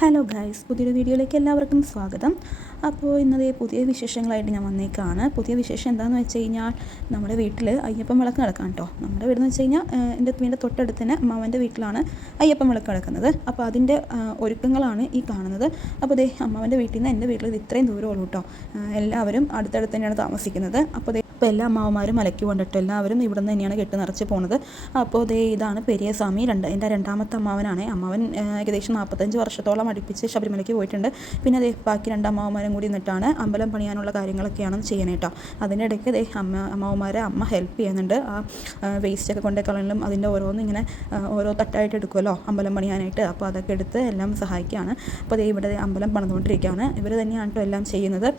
Hello guys പുതിയൊരു വീഡിയോയിലേക്ക് എല്ലാവർക്കും സ്വാഗതം. അപ്പോൾ ഇന്നത് പുതിയ വിശേഷങ്ങളായിട്ട് ഞാൻ വന്നേക്കാണ്. പുതിയ വിശേഷം എന്താണെന്ന് വെച്ച് കഴിഞ്ഞാൽ നമ്മുടെ വീട്ടിൽ അയ്യപ്പൻ വിളക്ക് നടക്കാം കേട്ടോ. നമ്മുടെ വീടെന്ന് വെച്ച് കഴിഞ്ഞാൽ എന്റെ വീടിന്റെ തൊട്ടടുത്ത് തന്നെ അമ്മാവന്റെ വീട്ടിലാണ് അയ്യപ്പൻ വിളക്ക് നടക്കുന്നത്. അപ്പോൾ അതിന്റെ ഒരുക്കങ്ങളാണ് ഈ കാണുന്നത്. അപ്പോൾ അതേ അമ്മാവന്റെ വീട്ടിൽ നിന്ന് എന്റെ വീട്ടിൽ ഇത് ഇത്രയും ദൂരമുള്ളൂ കേട്ടോ. എല്ലാവരും അടുത്തടുത്ത് തന്നെയാണ് താമസിക്കുന്നത്. അപ്പോൾ ദേ അപ്പോൾ എല്ലാ അമ്മാവന്മാരും മലയ്ക്ക് കൊണ്ടിട്ട് എല്ലാവരും ഇവിടെ നിന്ന് തന്നെയാണ് കെട്ട് നിറച്ച് പോണത്. അപ്പോൾ ദേ ഇതാണ് പെരിയസ്വാമി. രണ്ട് എന്റെ രണ്ടാമത്തെ അമ്മാവനാണ്. അമ്മാവൻ ഏകദേശം നാൽപ്പത്തഞ്ച് വർഷത്തോളം അടുപ്പിച്ച് ശബരിമലയ്ക്ക് പോയിട്ടുണ്ട്. പിന്നെ അതേ ബാക്കി രണ്ട് അമ്മാവന്മാരും കൂടി നിന്നിട്ടാണ് അമ്പലം പണിയാനുള്ള കാര്യങ്ങളൊക്കെയാണ് ചെയ്യണേട്ടോ അതിനിടയ്ക്ക് ദേ അമ്മ അമ്മാവന്മാരെ അമ്മ ഹെൽപ്പ് ചെയ്യുന്നുണ്ട്. ആ വേസ്റ്റൊക്കെ കൊണ്ടേ കളയലും അതിന്റെ ഓരോന്ന് ഇങ്ങനെ ഓരോ തട്ടായിട്ട് എടുക്കുമല്ലോ അമ്പലം പണിയാനായിട്ട്. അപ്പോൾ അതൊക്കെ എടുത്ത് എല്ലാം സഹായിക്കുകയാണ്. അപ്പോൾ ദേ ഇവിടെ അമ്പലം പണിതുകൊണ്ടിരിക്കുകയാണ്. ഇവർ തന്നെയാണ് കേട്ടോ എല്ലാം ചെയ്യുന്നത്.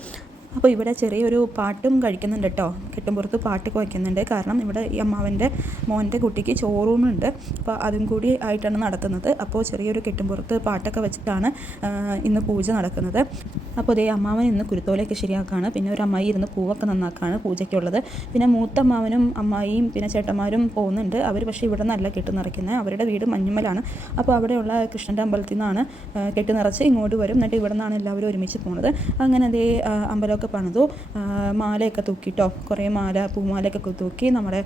അപ്പോൾ ഇവിടെ ചെറിയൊരു പാട്ടും കഴിക്കുന്നുണ്ട് കേട്ടോ കെട്ടുംപുറത്ത് പാട്ടൊക്കെ വയ്ക്കുന്നുണ്ട് കാരണം ഇവിടെ ഈ അമ്മാവന്റെ മോന്റെ കുട്ടിക്ക് ചോറൂമുണ്ട് അപ്പോൾ അതും കൂടി ആയിട്ടാണ് നടത്തുന്നത്. അപ്പോൾ ചെറിയൊരു കെട്ടുംപുറത്ത് പാട്ടൊക്കെ വെച്ചിട്ടാണ് ഇന്ന് പൂജ നടക്കുന്നത്. അപ്പോൾ അതേ അമ്മാവൻ ഇന്ന് കുരുത്തോലയൊക്കെ ശരിയാക്കുകയാണ് പിന്നെ ഒരു അമ്മായി ഇരുന്ന് പൂവൊക്കെ നന്നാക്കുകയാണ് പൂജയ്ക്കുള്ളത്. പിന്നെ മൂത്ത അമ്മാവനും അമ്മായിയും പിന്നെ ചേട്ടന്മാരും പോകുന്നുണ്ട്. അവർ പക്ഷേ ഇവിടെ നിന്നല്ല കെട്ട് നിറയ്ക്കുന്നത് അവരുടെ വീട് മഞ്ഞുമലാണ്. അപ്പോൾ അവിടെയുള്ള കൃഷ്ണന്റെ അമ്പലത്തിൽ നിന്നാണ് കെട്ട് നിറച്ച് ഇങ്ങോട്ട് വരും. എന്നിട്ട് ഇവിടെ നിന്നാണ് എല്ലാവരും ഒരുമിച്ച് പോകുന്നത് അങ്ങനെ അതേ അമ്പലം ഒക്കെ പണിതു. മാലയൊക്കെ തൂക്കിട്ടോ കുറേ മാല പൂമാലയൊക്കെ തൂക്കി നമ്മുടെ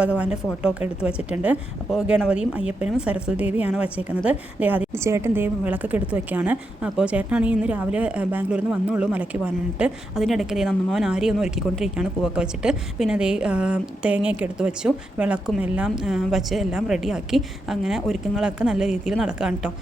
ഭഗവാന്റെ ഫോട്ടോ ഒക്കെ എടുത്തു വെച്ചിട്ടുണ്ട്. അപ്പോൾ ഗണപതിയും അയ്യപ്പനും സരസ്വതി ദേവിയാണ് വച്ചേക്കുന്നത്. ആദ്യം ചേട്ടൻ ദേവം വിളക്കൊക്കെ എടുത്തു വെക്കുകയാണ് അപ്പോൾ ചേട്ടനാണെങ്കിൽ ഇന്ന് രാവിലെ ബാംഗ്ലൂരിൽ നിന്ന് വന്നുള്ളൂ മലയ്ക്ക് പോകാനായിട്ട്. അതിന്റെ ഇടയ്ക്ക് ദേ നന്നമാവൻ ആരി ഒന്ന് ഒരുക്കിക്കൊണ്ടിരിക്കുകയാണ് പൂവൊക്കെ വെച്ചിട്ട്. പിന്നെ ദേ തേങ്ങയൊക്കെ എടുത്തു വെച്ചു. വിളക്കും എല്ലാം വച്ച് എല്ലാം റെഡിയാക്കി അങ്ങനെ ഒരുക്കങ്ങളൊക്കെ നല്ല രീതിയിൽ നടക്കാം കേട്ടോ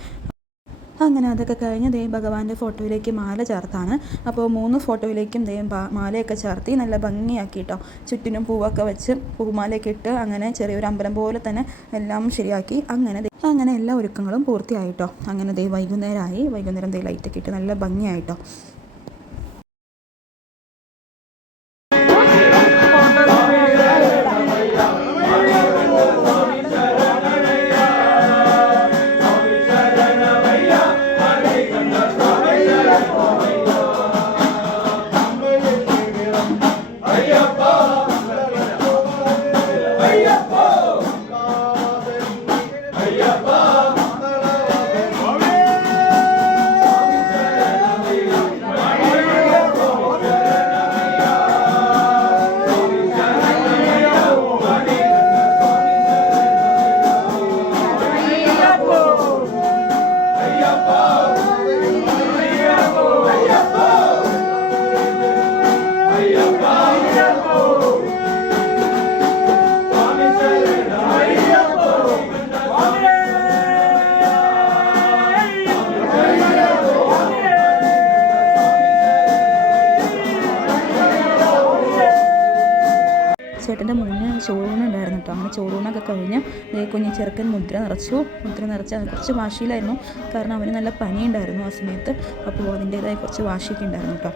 അങ്ങനെ അതൊക്കെ കഴിഞ്ഞ് ദേ ഭഗവാന്റെ ഫോട്ടോയിലേക്ക് മാല ചേർത്താണ്. അപ്പോൾ മൂന്ന് ഫോട്ടോയിലേക്കും ദേ മാലയൊക്കെ ചേർത്തി നല്ല ഭംഗിയാക്കി കേട്ടോ ചുറ്റിനും പൂവൊക്കെ വെച്ച് പൂമാലയൊക്കെ ഇട്ട് അങ്ങനെ ചെറിയൊരു അമ്പലം പോലെ തന്നെ എല്ലാം ശരിയാക്കി. അങ്ങനെ അങ്ങനെ എല്ലാ ഒരുക്കങ്ങളും പൂർത്തിയായിട്ടോ. അങ്ങനെ ദേ വൈകുന്നേരമായി വൈകുന്നേരം ദേ ലൈറ്റൊക്കെ ഇട്ട് നല്ല ഭംഗിയായിട്ടോ. കഴിഞ്ഞ് കുഞ്ഞു ചെറുക്കൻ മുദ്ര നിറച്ചു. മുദ്ര നിറച്ച് കുറച്ച് വാശിയിലായിരുന്നു. കാരണം അവന് നല്ല പനി ഉണ്ടായിരുന്നു ആ സമയത്ത്. അപ്പോൾ അതിന്റേതായ കുറച്ച് വാശിയൊക്കെ ഉണ്ടായിരുന്നു കേട്ടോ.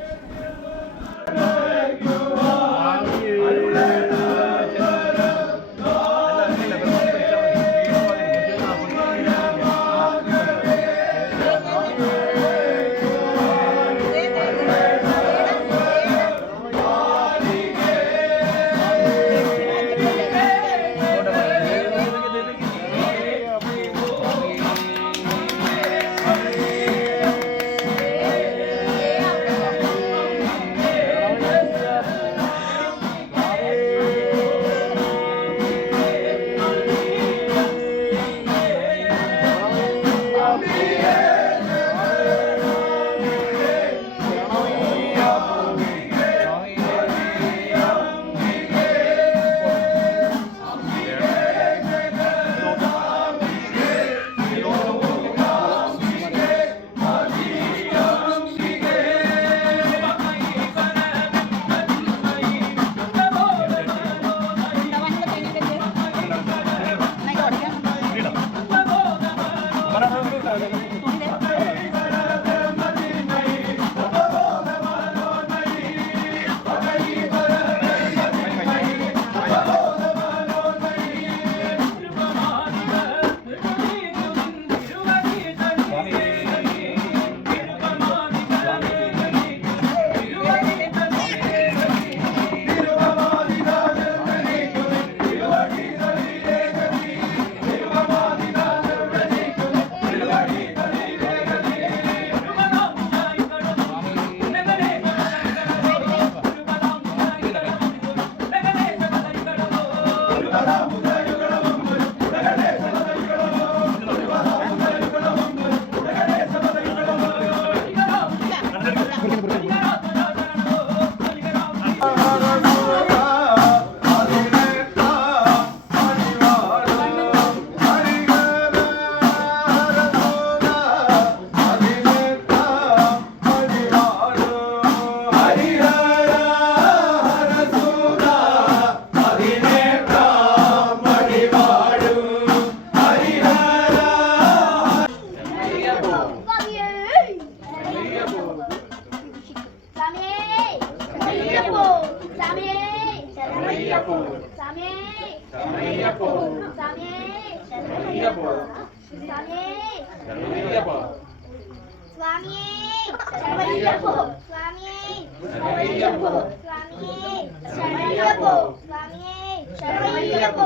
ಶರಣಯ್ಯಪ್ಪ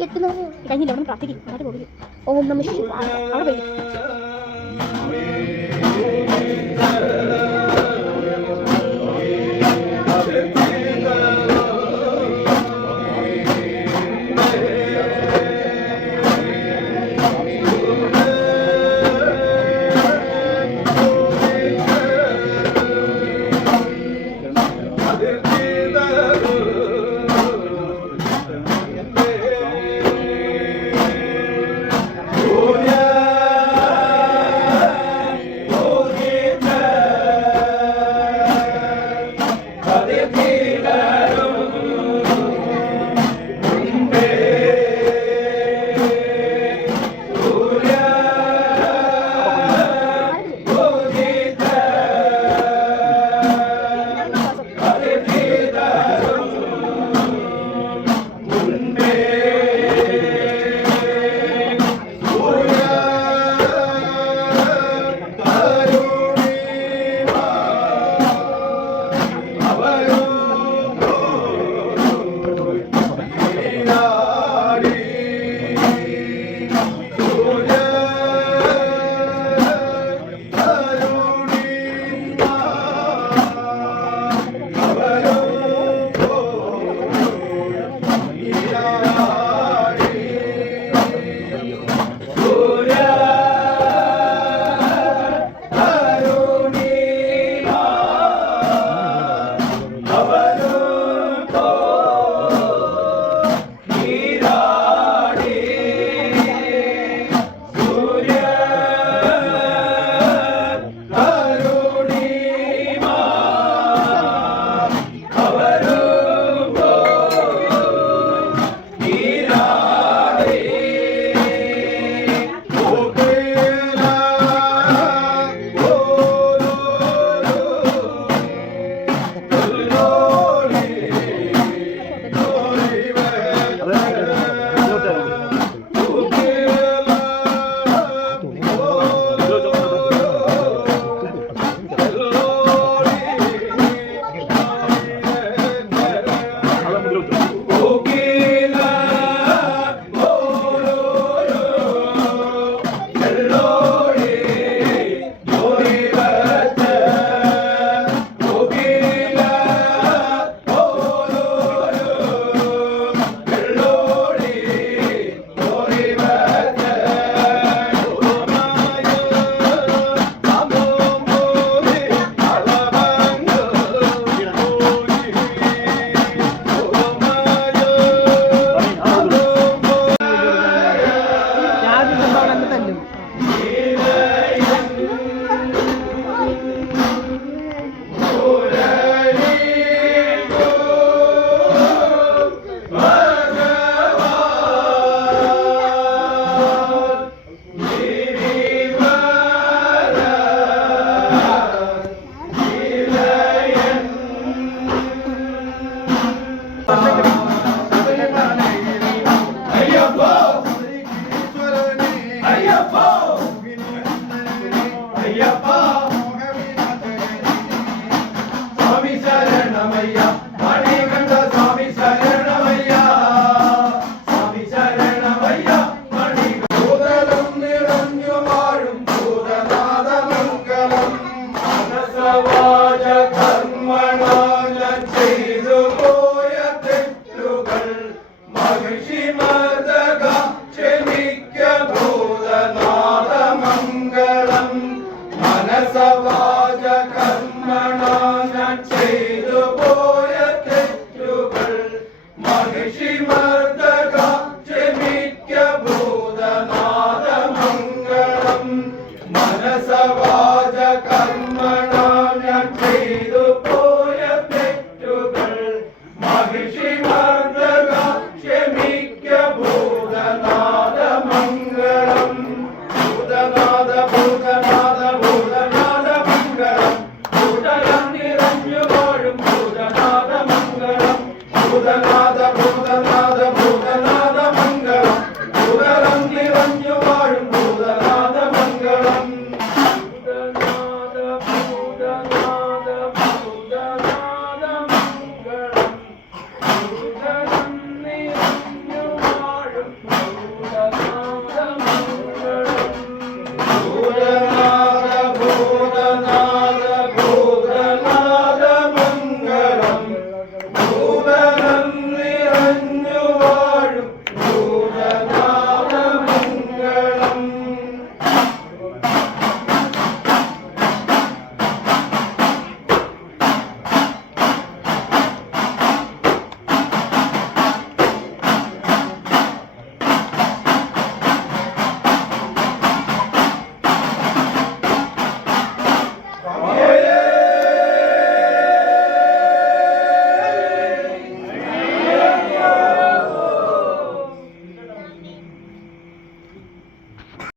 കഴിഞ്ഞില്ല അവിടെ പ്രാർത്ഥിക്കും. ഓം നമ ശിവായ. അവിടെ പോയി. Allah take the boat.